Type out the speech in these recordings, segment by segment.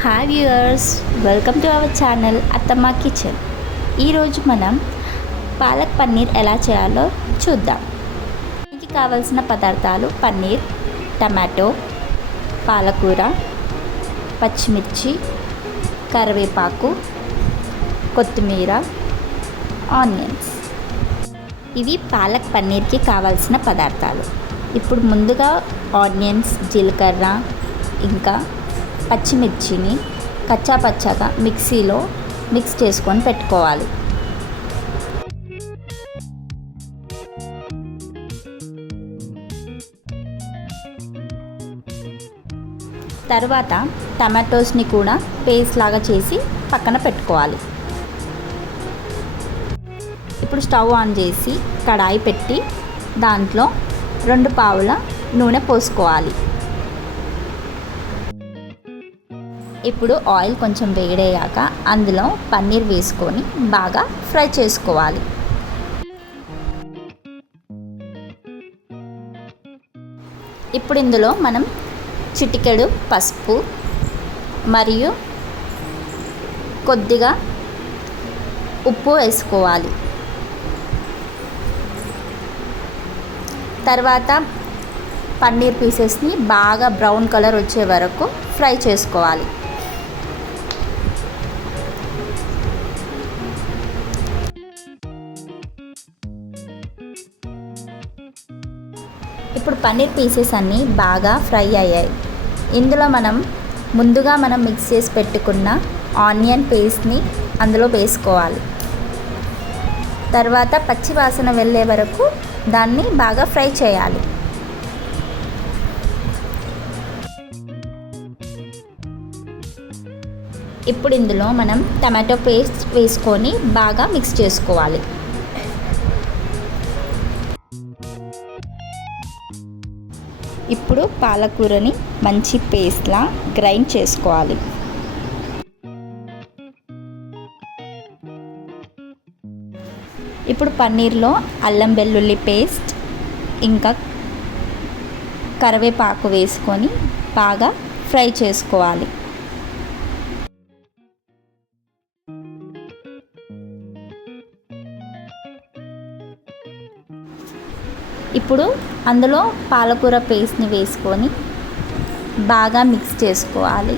Hi viewers, welcome to our channel అత్తమ్మ kitchen. ఈరోజు మనం పాలక్ పన్నీర్ ఎలా చేయాలో చూద్దాం. దీనికి కావాల్సిన పదార్థాలు పన్నీర్, టమాటో, పాలకూర, పచ్చిమిర్చి, కరివేపాకు, కొత్తిమీర, ఆనియన్స్. ఇవి పాలక్ పన్నీర్కి కావాల్సిన పదార్థాలు. ఇప్పుడు ముందుగా ఆనియన్స్, జీలకర్ర ఇంకా పచ్చిమిర్చిని కచ్చా పచ్చాగా మిక్సీలో మిక్స్ చేసుకొని పెట్టుకోవాలి. తర్వాత టమాటోస్ని కూడా పేస్ట్ లాగా చేసి పక్కన పెట్టుకోవాలి. ఇప్పుడు స్టవ్ ఆన్ చేసి కడాయి పెట్టి దాంట్లో 2 పావుల నూనె పోసుకోవాలి. ఇప్పుడు ఆయిల్ కొంచెం వేడయ్యాక అందులో పన్నీర్ వేసుకొని బాగా ఫ్రై చేసుకోవాలి. ఇప్పుడు ఇందులో మనం చిటికెడు పసుపు మరియు కొద్దిగా ఉప్పు వేసుకోవాలి. తర్వాత పన్నీర్ పీసెస్ని బాగా బ్రౌన్ కలర్ వచ్చే వరకు ఫ్రై చేసుకోవాలి. ఇప్పుడు పన్నీర్ పీసెస్ అన్నీ బాగా ఫ్రై అయ్యాయి. ఇందులో ముందుగా మనం మిక్స్ చేసి పెట్టుకున్న ఆనియన్ పేస్ట్ని అందులో వేసుకోవాలి. తర్వాత పచ్చి వాసన వెళ్ళే వరకు దాన్ని బాగా ఫ్రై చేయాలి. ఇప్పుడు ఇందులో మనం టమాటో పేస్ట్ వేసుకొని బాగా మిక్స్ చేసుకోవాలి. ఇప్పుడు పాలకూరని మంచి పేస్ట్లా గ్రైండ్ చేసుకోవాలి. ఇప్పుడు పన్నీర్లో అల్లం వెల్లుల్లి పేస్ట్ ఇంకా కరివేపాకు వేసుకొని బాగా ఫ్రై చేసుకోవాలి. ఇప్పుడు అందులో పాలకూర పేస్ట్ని వేసుకొని బాగా మిక్స్ చేసుకోవాలి.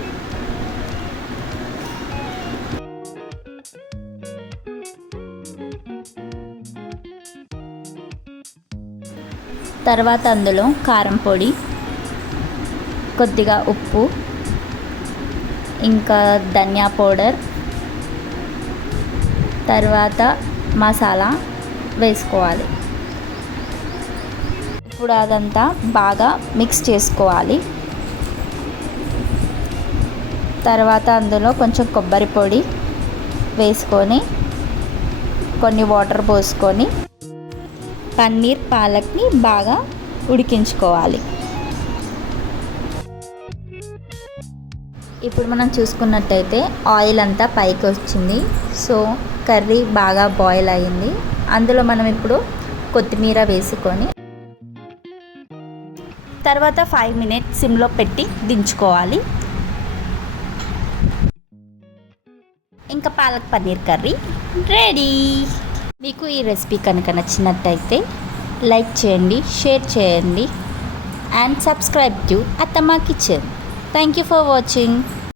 తర్వాత అందులో కారం పొడి, కొద్దిగా ఉప్పు, ఇంకా ధనియా పౌడర్, తర్వాత మసాలా వేసుకోవాలి. ఇప్పుడు అదంతా బాగా మిక్స్ చేసుకోవాలి. తర్వాత అందులో కొంచెం కొబ్బరి పొడి వేసుకొని కొన్ని వాటర్ పోసుకొని పన్నీర్ పాలక్ని బాగా ఉడికించుకోవాలి. ఇప్పుడు మనం చూసుకున్నట్టయితే ఆయిల్ అంతా పైకి వచ్చింది. సో కర్రీ బాగా బాయిల్ అయ్యింది. అందులో మనం ఇప్పుడు కొత్తిమీర వేసుకొని తర్వాత 5 మినిట్స్ సిమ్లో పెట్టి దించుకోవాలి. ఇంకా పాలక్ పన్నీర్ కర్రీ రెడీ. మీకు ఈ రెసిపీ కనుక నచ్చినట్టయితే లైక్ చేయండి, షేర్ చేయండి అండ్ సబ్స్క్రైబ్ టు అత్తమ్మ kitchen. Thank you for watching.